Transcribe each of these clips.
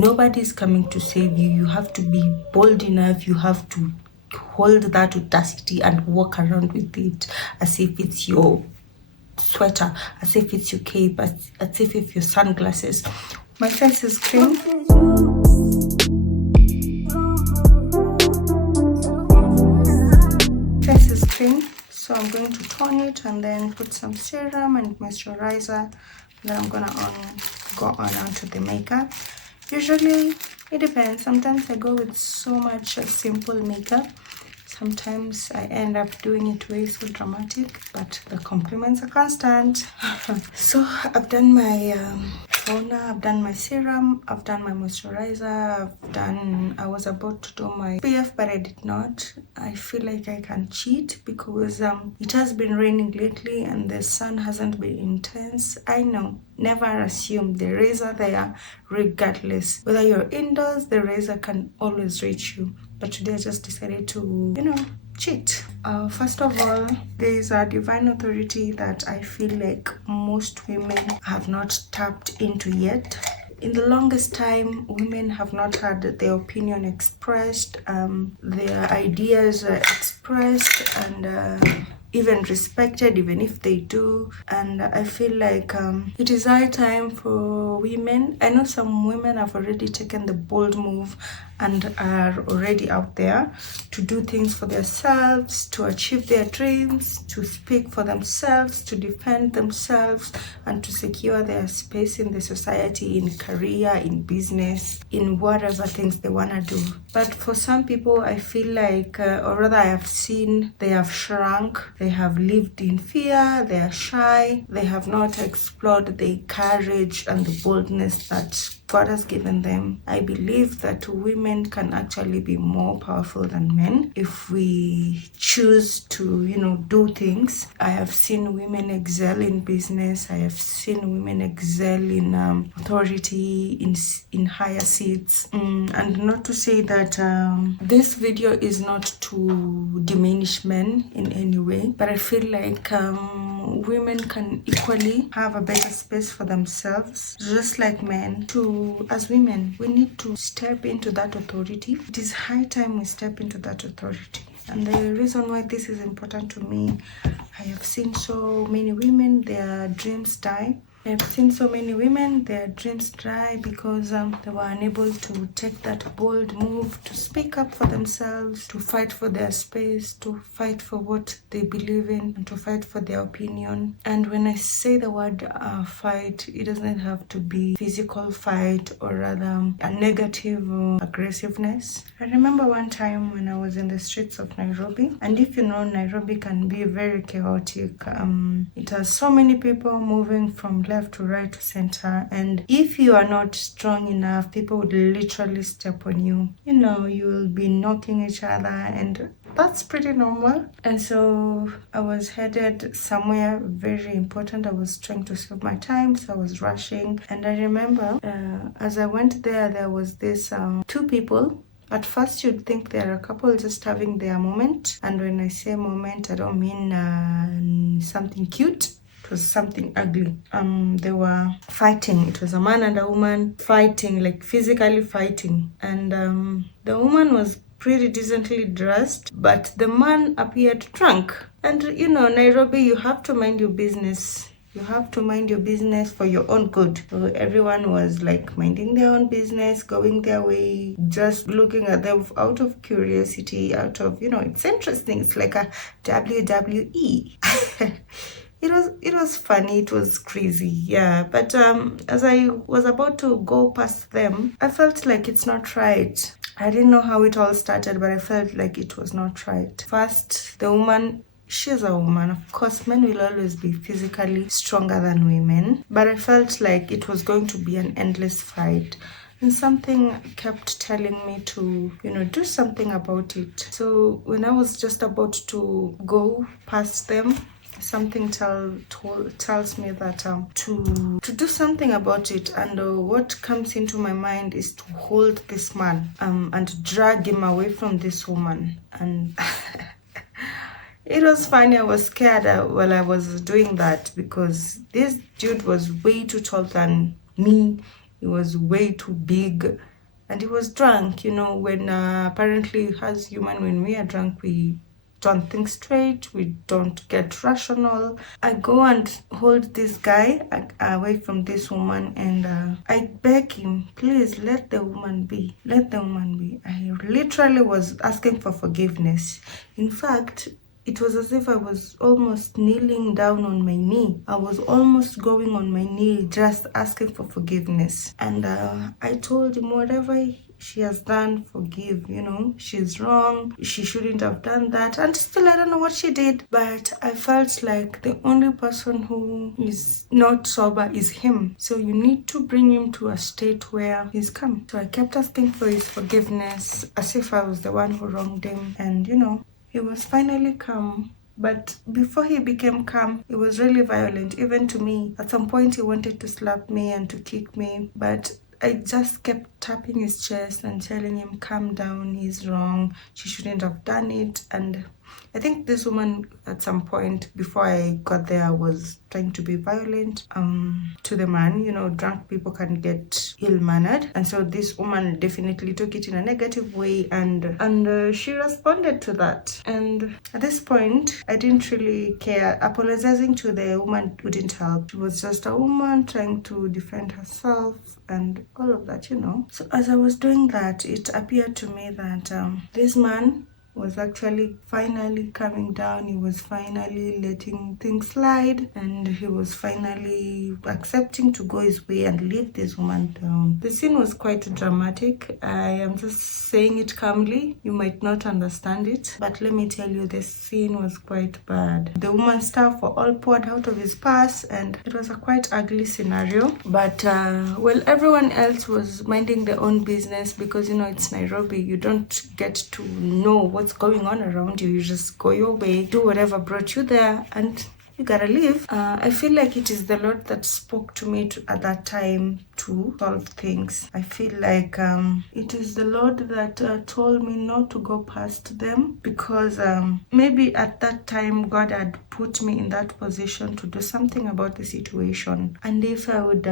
Nobody's coming to save you. You have to be bold enough. You have to hold that audacity and walk around with it as if it's your sweater, as if it's your cape, as if it's your sunglasses. My face is clean. Face is clean, so I'm going to tone it and then put some serum and moisturizer. Then I'm gonna go on onto the makeup. Usually it depends. Sometimes I go with so much simple makeup. Sometimes I end up doing it way so dramatic, but the compliments are constant. So I've done my toner, I've done my serum, I've done my moisturizer, I was about to do my SPF, but I did not. I feel like I can cheat because it has been raining lately and the sun hasn't been intense. I know, never assume. The rays are there regardless. Whether you're indoors, the rays can always reach you. But today I just decided to, cheat. First of all, there is a divine authority that I feel like most women have not tapped into yet. In the longest time, women have not had their opinion expressed, their ideas expressed, and even respected, even if they do. And I feel like it is high time for women. I know some women have already taken the bold move and are already out there to do things for themselves, to achieve their dreams, to speak for themselves, to defend themselves, and to secure their space in the society, in career, in business, in whatever things they want to do. But for some people, I feel like, or rather I have seen, they have shrunk, they have lived in fear, they are shy, they have not explored the courage and the boldness that God has given them. I believe that women can actually be more powerful than men if we choose to, do things. I have seen women excel in business. I have seen women excel in authority, in higher seats. And not to say that this video is not to diminish men in any way, but I feel like women can equally have a better space for themselves, just like men. As women, we need to step into that authority. It is high time we step into that authority. And the reason why this is important to me, I have seen so many women, their dreams die. I've seen so many women, their dreams die because they were unable to take that bold move to speak up for themselves, to fight for their space, to fight for what they believe in, and to fight for their opinion. And when I say the word fight, it doesn't have to be physical fight or rather a negative aggressiveness. I remember one time when I was in the streets of Nairobi, and if you know, Nairobi can be very chaotic. It has so many people moving from left to right to center, and if you are not strong enough, people would literally step on you. You will be knocking each other, and that's pretty normal. And so I was headed somewhere very important. I was trying to save my time, so I was rushing. And I remember as I went there was this two people. At first, you'd think they're a couple just having their moment. And when I say moment, I don't mean something cute. It was something ugly. They were fighting. It was a man and a woman fighting, like physically fighting. And the woman was pretty decently dressed, but the man appeared drunk. And Nairobi, you have to mind your business. You have to mind your business for your own good. So everyone was like minding their own business, going their way, just looking at them out of curiosity, out of, it's interesting. It's like a WWE. It was funny, it was crazy, yeah. But as I was about to go past them, I felt like it's not right. I didn't know how it all started, but I felt like it was not right. First, the woman, she's a woman. Of course, men will always be physically stronger than women, but I felt like it was going to be an endless fight. And something kept telling me to, do something about it. So when I was just about to go past them, something tells me that to do something about it. And what comes into my mind is to hold this man and drag him away from this woman. And it was funny. I was scared while I was doing that because this dude was way too tall than me. He was way too big. and he was drunk. When apparently as human, when we are drunk, we don't think straight, we don't get rational. I go and hold this guy away from this woman, and I beg him, please let the woman be, let the woman be. I literally was asking for forgiveness. In fact, it was as if I was almost kneeling down on my knee. I was almost going on my knee, just asking for forgiveness. And I told him, whatever she has done, forgive. She's wrong. She shouldn't have done that. And still, I don't know what she did. But I felt like the only person who is not sober is him. So you need to bring him to a state where he's calm. So I kept asking for his forgiveness as if I was the one who wronged him. And, he was finally calm. But before he became calm, he was really violent, even to me. At some point, he wanted to slap me and to kick me. But I just kept tapping his chest and telling him, calm down, he's wrong. She shouldn't have done it. And I think this woman, at some point before I got there, was trying to be violent to the man. Drunk people can get ill-mannered, and so this woman definitely took it in a negative way, and she responded to that. And at this point, I didn't really care. Apologizing to the woman wouldn't help. She was just a woman trying to defend herself and all of that. So as I was doing that, it appeared to me that this man was actually finally coming down. He was finally letting things slide, and he was finally accepting to go his way and leave this woman down. The scene was quite dramatic. I am just saying it calmly. You might not understand it, but let me tell you, the scene was quite bad. The woman's stuff were all poured out of his purse, and it was a quite ugly scenario. But everyone else was minding their own business, because it's Nairobi. You don't get to know what's going on around you. You just go your way, do whatever brought you there, and you gotta leave. I feel like it is the Lord that spoke to me at that time to solve things. I feel like it is the Lord that told me not to go past them, because maybe at that time God had put me in that position to do something about the situation. And if I would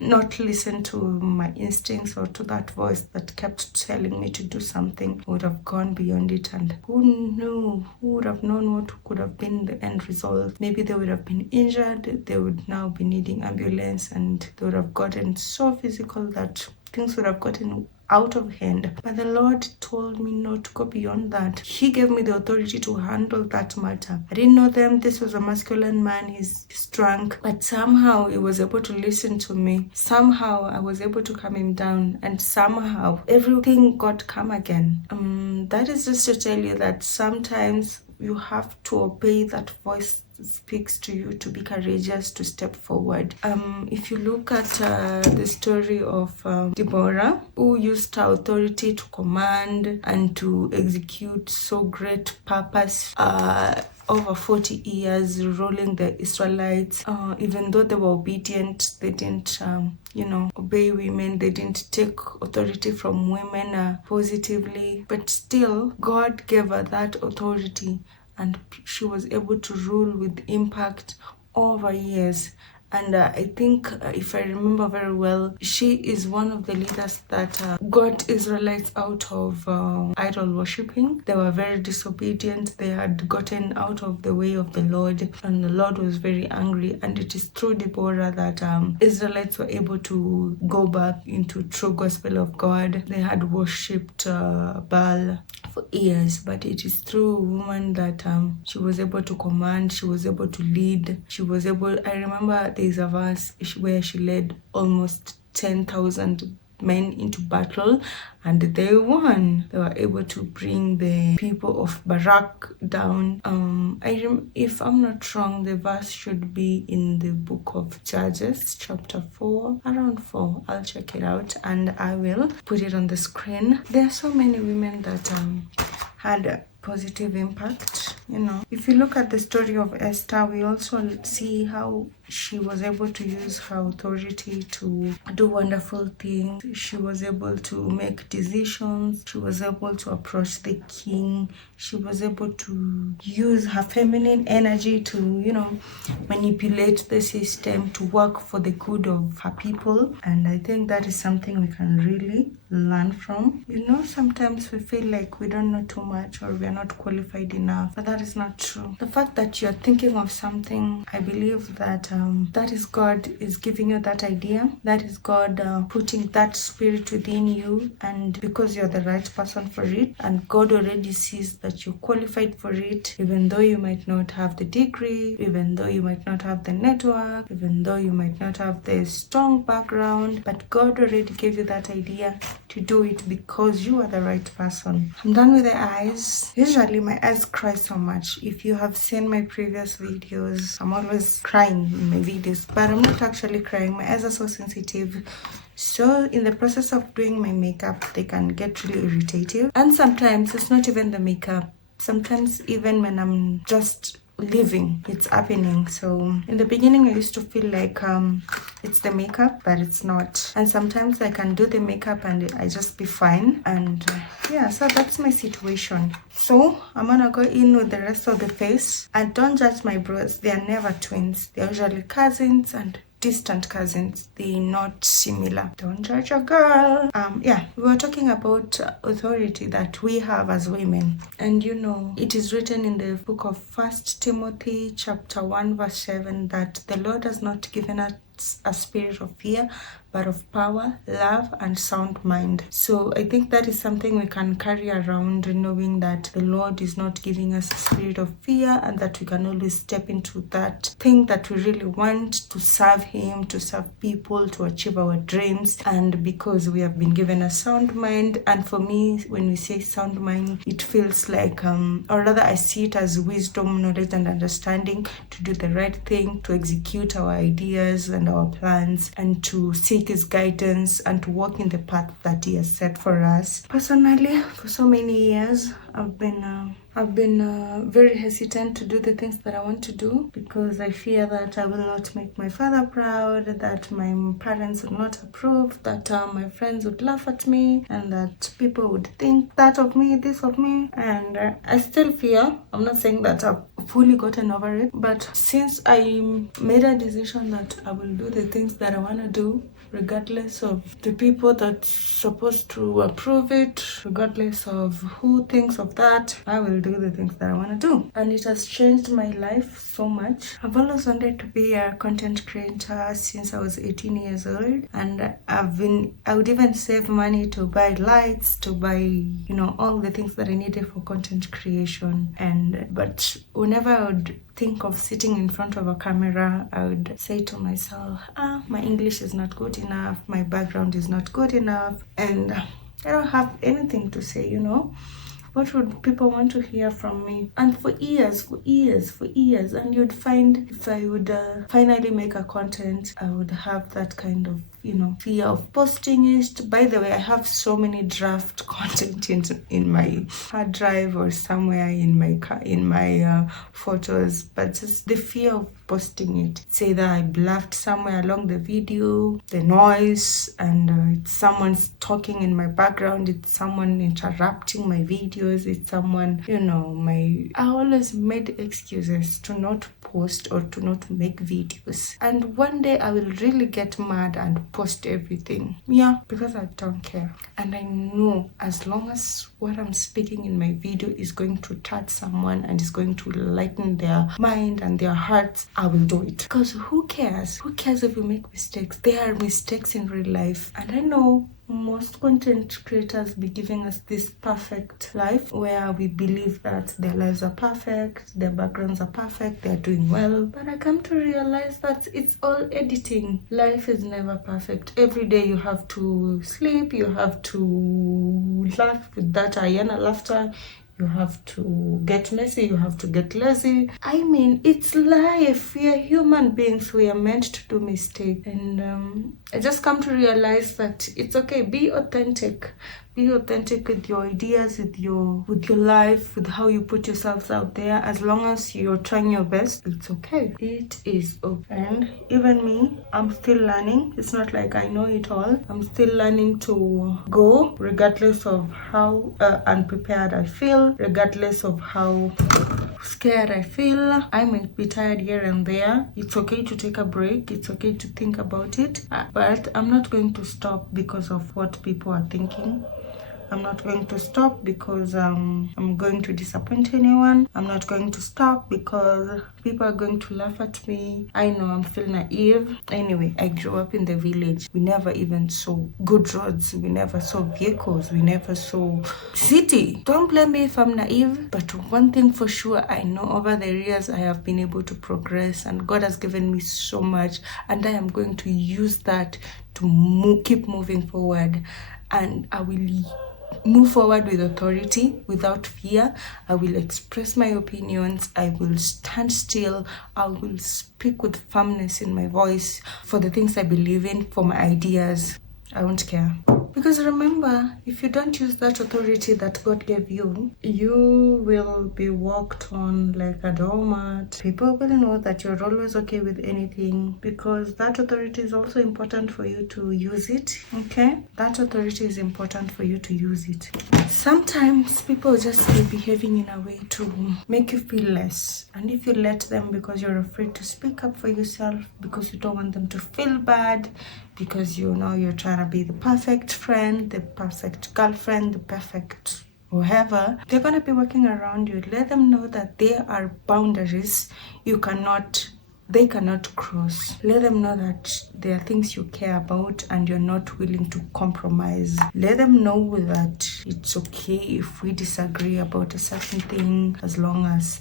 not listen to my instincts or to that voice that kept telling me to do something, I would have gone beyond it. And who knew? Who would have known what could have been the end result? Maybe they would have been injured. They would now be needing ambulance, and they would have gotten so physical that things would have gotten out of hand. But the Lord told me not to go beyond that. He gave me the authority to handle that matter. I didn't know them. This was a masculine man. He's drunk, but somehow he was able to listen to me. Somehow I was able to calm him down, and somehow everything got calm again. That is just to tell you that sometimes you have to obey that voice speaks to you, to be courageous, to step forward. If you look at the story of Deborah, who used her authority to command and to execute so great purpose over 40 years, ruling the Israelites. Even though they were obedient, they didn't obey women. They didn't take authority from women positively, but still God gave her that authority, and she was able to rule with impact over years. And I think, if I remember very well, she is one of the leaders that got Israelites out of idol worshipping. They were very disobedient. They had gotten out of the way of the Lord, and the Lord was very angry. And it is through Deborah that Israelites were able to go back into true gospel of God. They had worshipped Baal for years, but it is through a woman that she was able to command, she was able to lead, I remember there's a verse where she led almost 10,000 men into battle, and they won. They were able to bring the people of Barak down. If I'm not wrong, the verse should be in the book of Judges, chapter 4, around 4. I'll check it out and I will put it on the screen. There are so many women that had a positive impact. If you look at the story of Esther, we also see how she was able to use her authority to do wonderful things. She was able to make decisions. She was able to approach the king. She was able to use her feminine energy to, manipulate the system to work for the good of her people. And I think that is something we can really learn from. Sometimes we feel like we don't know too much or we are not qualified enough, but that is not true. The fact that you're thinking of something, I believe that that is God is giving you that idea. That is God putting that spirit within you, and because you're the right person for it, and God already sees that you're qualified for it, even though you might not have the degree, even though you might not have the network, even though you might not have the strong background, but God already gave you that idea to do it because you are the right person. I'm done with the eyes. Usually my eyes cry so much. If you have seen my previous videos, I'm always crying in my videos, but I'm not actually crying. My eyes are so sensitive. So in the process of doing my makeup, they can get really irritative. And sometimes it's not even the makeup. Sometimes even when I'm just living, it's happening. So in the beginning I used to feel like it's the makeup, but it's not. And sometimes I can do the makeup and I just be fine. And yeah, so that's my situation. So I'm gonna go in with the rest of the face. And don't judge my bros, they are never twins. They're usually cousins and distant cousins. They're not similar. Don't judge a girl. Yeah, we were talking about authority that we have as women, and it is written in the book of 1 Timothy chapter 1 verse 7 that the Lord has not given us a spirit of fear, but of power, love, and sound mind. So I think that is something we can carry around, knowing that the Lord is not giving us a spirit of fear, and that we can always step into that thing that we really want, to serve Him, to serve people, to achieve our dreams. And because we have been given a sound mind, and for me, when we say sound mind, it feels like, or rather I see it as wisdom, knowledge, and understanding to do the right thing, to execute our ideas and our plans, and to seek His guidance and to walk in the path that He has set for us. Personally, for so many years, I've been very hesitant to do the things that I want to do because I fear that I will not make my father proud, that my parents would not approve, that my friends would laugh at me, and that people would think that of me, this of me. And I still fear. I'm not saying that I've fully gotten over it, but since I made a decision that I will do the things that I want to do, regardless of the people that's supposed to approve it, regardless of who thinks of that, I will do the things that I want to do. And it has changed my life so much. I've always wanted to be a content creator since I was 18 years old, and I would even save money to buy lights, to buy, all the things that I needed for content creation. But whenever I would think of sitting in front of a camera, I would say to myself, my English is not good enough, my background is not good enough, and I don't have anything to say, What would people want to hear from me? And for years, and you'd find if I would finally make a content, I would have that kind of, fear of posting it. By the way, I have so many draft content in my hard drive or somewhere in my photos, but just the fear of posting it. It's either I bluffed somewhere along the video, the noise, and it's someone's talking in my background, it's someone interrupting my videos, it's someone, I always made excuses to not post or to not make videos. And one day I will really get mad and post everything. Yeah, because I don't care. And I know as long as what I'm speaking in my video is going to touch someone and is going to lighten their mind and their hearts, I will do it. Because who cares? Who cares if we make mistakes? There are mistakes in real life. And I know most content creators be giving us this perfect life where we believe that their lives are perfect, their backgrounds are perfect, they're doing well. But I come to realize that it's all editing. Life is never perfect. Every day you have to sleep, you have to laugh with that hyena laughter, you have to get messy, you have to get lazy. I mean, it's life. We are human beings. We are meant to do mistakes. And I just come to realize that it's okay. Be authentic. Be authentic with your ideas, with your life, with how you put yourselves out there. As long as you're trying your best, it's okay. It is okay. And even me, I'm still learning. It's not like I know it all. I'm still learning to go, regardless of how unprepared I feel, regardless of how scared I feel. I might be tired here and there. It's okay to take a break. It's okay to think about it. But I'm not going to stop because of what people are thinking. I'm not going to stop because I'm going to disappoint anyone. I'm not going to stop because people are going to laugh at me. I know I'm still naive. Anyway, I grew up in the village. We never even saw good roads. We never saw vehicles. We never saw city. Don't blame me if I'm naive. But one thing for sure, I know over the years I have been able to progress, and God has given me so much, and I am going to use that to keep moving forward. And I will move forward with authority, without fear. I will express my opinions. I will stand still. I will speak with firmness in my voice for the things I believe in, for my ideas. I won't care. Because remember, if you don't use that authority that God gave you, you will be walked on like a doormat. People will know that you're always okay with anything, because that authority is also important for you to use it, okay? That authority is important for you to use it. Sometimes people just be behaving in a way to make you feel less. And if you let them, because you're afraid to speak up for yourself, because you don't want them to feel bad, because you know you're trying to be the perfect friend, the perfect girlfriend, the perfect whoever, they're going to be working around you. Let them know that there are boundaries they cannot cross. Let them know that there are things you care about and you're not willing to compromise. Let them know that it's okay if we disagree about a certain thing, as long as,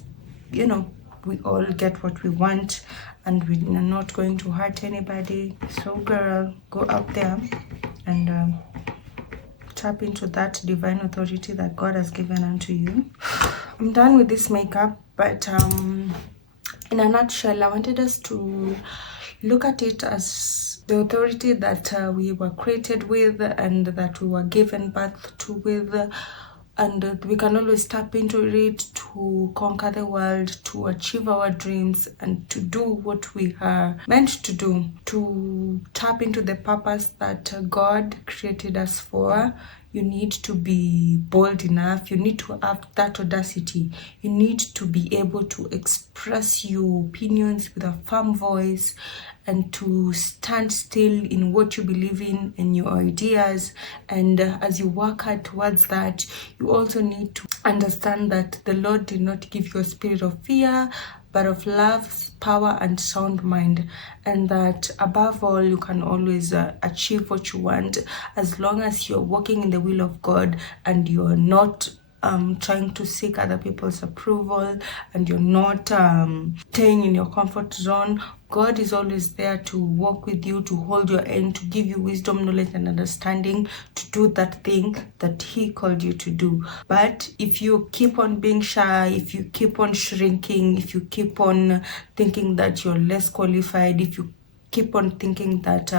you know, we all get what we want and we're not going to hurt anybody. So girl, go out there and tap into that divine authority that God has given unto you. I'm done with this makeup, but in a nutshell, I wanted us to look at it as the authority that we were created with and that we were given birth to with, and we can always tap into it to conquer the world, to achieve our dreams, and to do what we are meant to do, to tap into the purpose that God created us for. You need to be bold enough. You need to have that audacity. You need to be able to express your opinions with a firm voice and to stand still in what you believe in your ideas. And as you work hard towards that, you also need to understand that the Lord did not give you a spirit of fear, but of love, power, and sound mind. And that above all, you can always achieve what you want, as long as you're walking in the will of God and you're not trying to seek other people's approval, and you're not staying in your comfort zone. God is always there to walk with you, to hold your hand, to give you wisdom, knowledge, and understanding to do that thing that He called you to do. But if you keep on being shy, if you keep on shrinking, if you keep on thinking that you're less qualified, if you keep on thinking that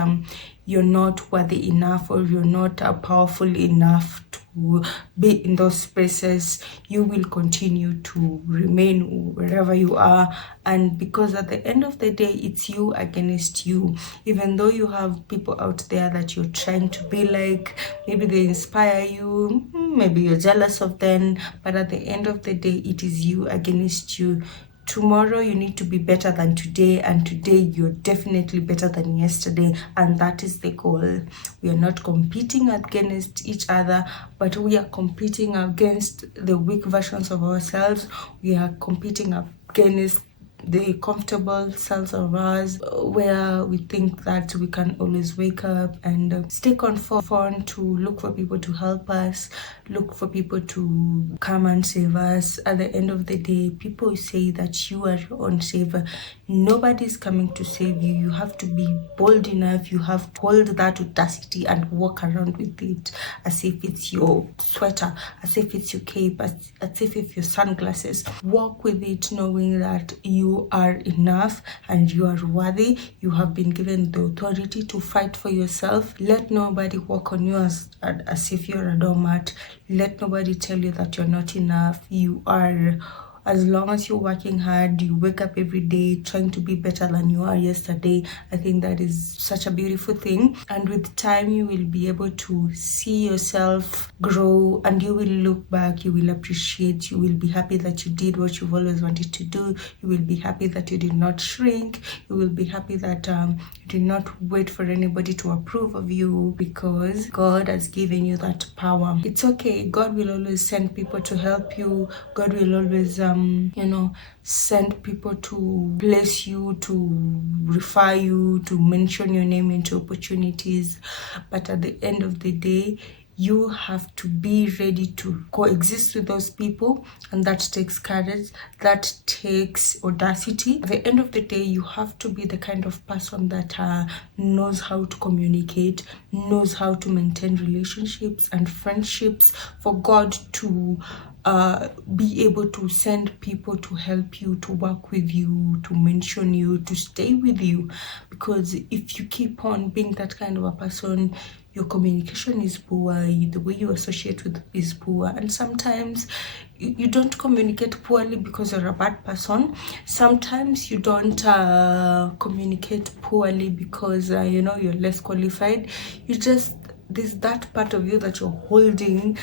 you're not worthy enough, or you're not powerful enough to be in those spaces, you will continue to remain wherever you are. And because at the end of the day, it's you against you. Even though you have people out there that you're trying to be like, maybe they inspire you, maybe you're jealous of them, but at the end of the day, it is you against you. Tomorrow you need to be better than today, and today you're definitely better than yesterday, and that is the goal. We are not competing against each other, but we are competing against the weak versions of ourselves. We are competing against the comfortable selves of ours, where we think that we can always wake up and stay conformed to look for people to help us, look for people to come and save us. At the end of the day, people say that you are your own savior. Nobody's coming to save you. You have to be bold enough. You have to hold that audacity and walk around with it as if it's your sweater, as if it's your cape, as if it's your sunglasses. Walk with it knowing that you you are enough and you are worthy. You have been given the authority to fight for yourself. Let nobody walk on you as if you're a doormat. Let nobody tell you that you're not enough. You are. As long as you're working hard, you wake up every day trying to be better than you are yesterday. I think that is such a beautiful thing. And with time, you will be able to see yourself grow, and you will look back, you will appreciate, you will be happy that you did what you've always wanted to do. You will be happy that you did not shrink. You will be happy that you did not wait for anybody to approve of you, because God has given you that power. It's okay. God will always send people to help you. God will always send people to bless you, to refer you, to mention your name into opportunities. But at the end of the day, you have to be ready to coexist with those people, and that takes courage, that takes audacity. At the end of the day, you have to be the kind of person that knows how to communicate, knows how to maintain relationships and friendships, for God to be able to send people to help you, to work with you, to mention you, to stay with you. Because if you keep on being that kind of a person, your communication is poor, the way you associate with is poor, and sometimes you don't communicate poorly because you're a bad person. Sometimes you don't communicate poorly because you're less qualified. There's that part of you that you're holding,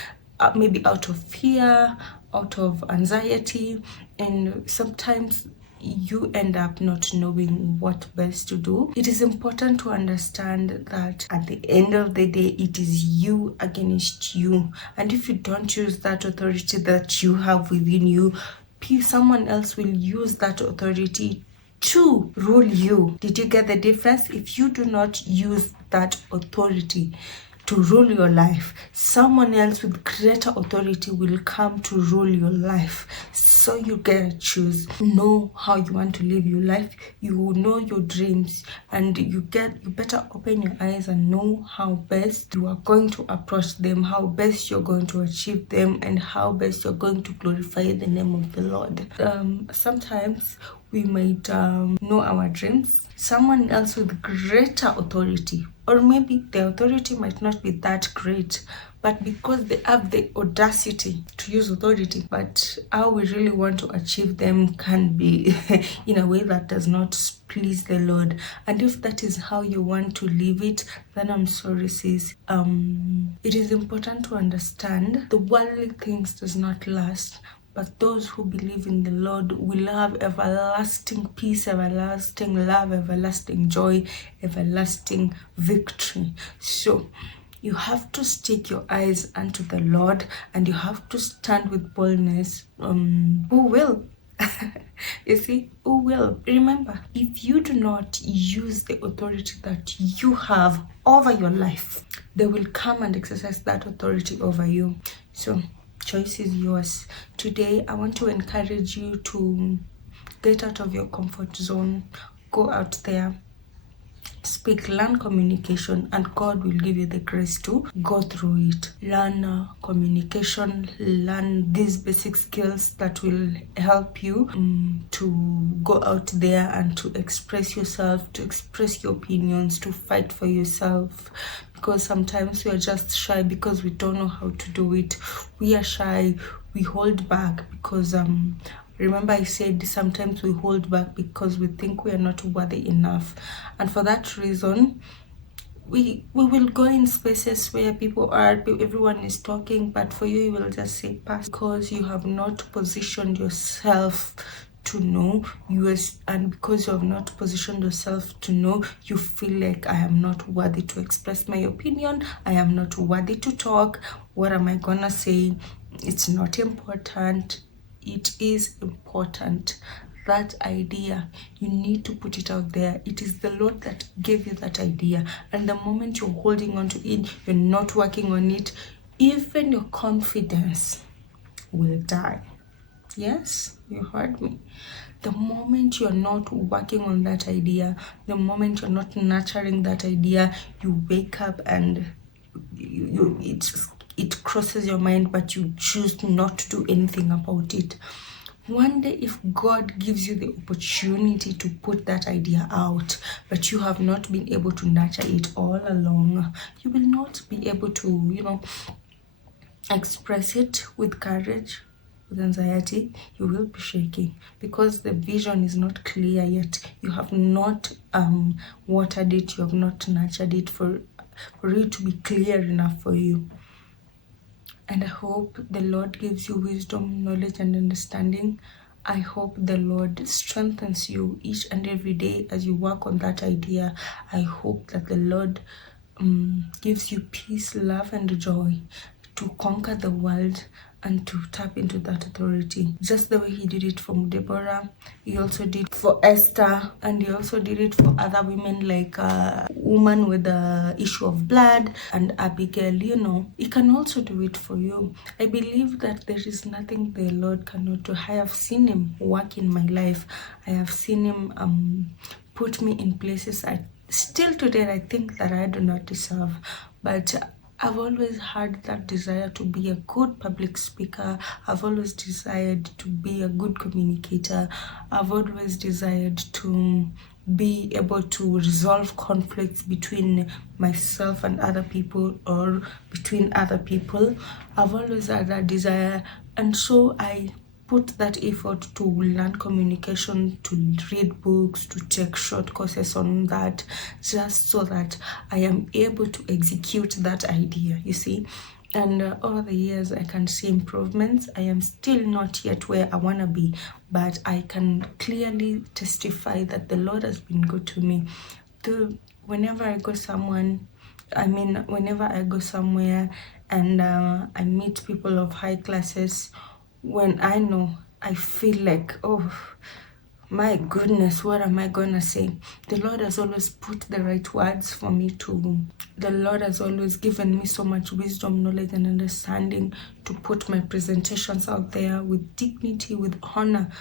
maybe out of fear, out of anxiety, and sometimes you end up not knowing what best to do. It is important to understand that at the end of the day, it is you against you. And if you don't use that authority that you have within you, someone else will use that authority to rule you. Did you get the difference? If you do not use that authority to rule your life, someone else with greater authority will come to rule your life. So you gotta choose. Know how you want to live your life. You know your dreams, and you better open your eyes and know how best you are going to approach them, how best you're going to achieve them, and how best you're going to glorify the name of the Lord. Sometimes we might know our dreams. Someone else with greater authority, or maybe the authority might not be that great, but because they have the audacity to use authority, but how we really want to achieve them can be in a way that does not please the Lord. And if that is how you want to live it, then I'm sorry, sis. It is important to understand the worldly things does not last, but those who believe in the Lord will have everlasting peace, everlasting love, everlasting joy, everlasting victory. So you have to stick your eyes unto the Lord, and you have to stand with boldness. Who will? You see, who will? Remember, if you do not use the authority that you have over your life, they will come and exercise that authority over you. So choice is yours. Today, I want to encourage you to get out of your comfort zone. Go out there, speak, learn communication, and God will give you the grace to go through it. Learn communication, learn these basic skills that will help you to go out there and to express yourself, to express your opinions, to fight for yourself. Because sometimes we are just shy because we don't know how to do it. We are shy, we hold back because remember I said sometimes we hold back because we think we are not worthy enough. And for that reason, we will go in spaces where people are, everyone is talking, but for you, you will just say pass, because you have not positioned yourself to know and because you have not positioned yourself to know, you feel like I am not worthy to express my opinion, I am not worthy to talk, what am I gonna say? It's not important. It is important. That idea, you need to put it out there. It is the Lord that gave you that idea, and the moment you're holding on to it, you're not working on it, even your confidence will die. Yes, you heard me. The moment you're not working on that idea, the moment you're not nurturing that idea, you wake up and it crosses your mind, but you choose not to do anything about it. One day, if God gives you the opportunity to put that idea out, but you have not been able to nurture it all along, you will not be able to, express it with courage. With anxiety, you will be shaking because the vision is not clear yet. You have not watered it, you have not nurtured it for it to be clear enough for you. And I hope the Lord gives you wisdom, knowledge, and understanding. I hope the Lord strengthens you each and every day as you work on that idea. I hope that the Lord gives you peace, love, and joy to conquer the world and to tap into that authority. Just the way he did it for Deborah, he also did for Esther, and he also did it for other women like a woman with the issue of blood and Abigail. He can also do it for you. I believe that there is nothing the Lord cannot do. I have seen him work in my life. I have seen him put me in places still today I think that I do not deserve, but I've always had that desire to be a good public speaker. I've always desired to be a good communicator. I've always desired to be able to resolve conflicts between myself and other people or between other people. I've always had that desire, and so I put that effort to learn communication, to read books, to take short courses on that, just so that I am able to execute that idea, you see. And over the years, I can see improvements. I am still not yet where I want to be, but I can clearly testify that the Lord has been good to me. Whenever I go somewhere and I meet people of high classes, when I know, I feel like, oh my goodness, what am I gonna say? The Lord has always put the right words for me to. The Lord has always given me so much wisdom, knowledge, and understanding to put my presentations out there with dignity, with honor.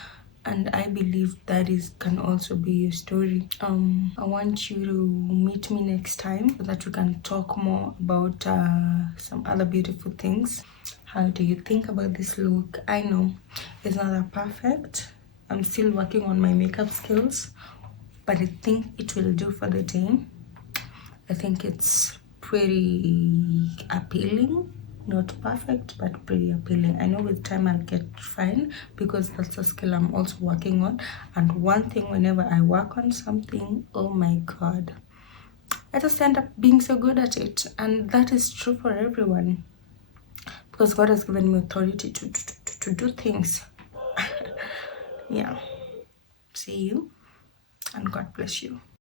And I believe that can also be your story. I want you to meet me next time so that we can talk more about some other beautiful things. How do you think about this look? I know it's not that perfect. I'm still working on my makeup skills, but I think it will do for the day. I think it's pretty appealing. Not perfect, but pretty appealing. I know with time I'll get fine because that's a skill I'm also working on. And one thing, whenever I work on something, oh my God, I just end up being so good at it. And that is true for everyone because God has given me authority to do things. Yeah. See you, and God bless you.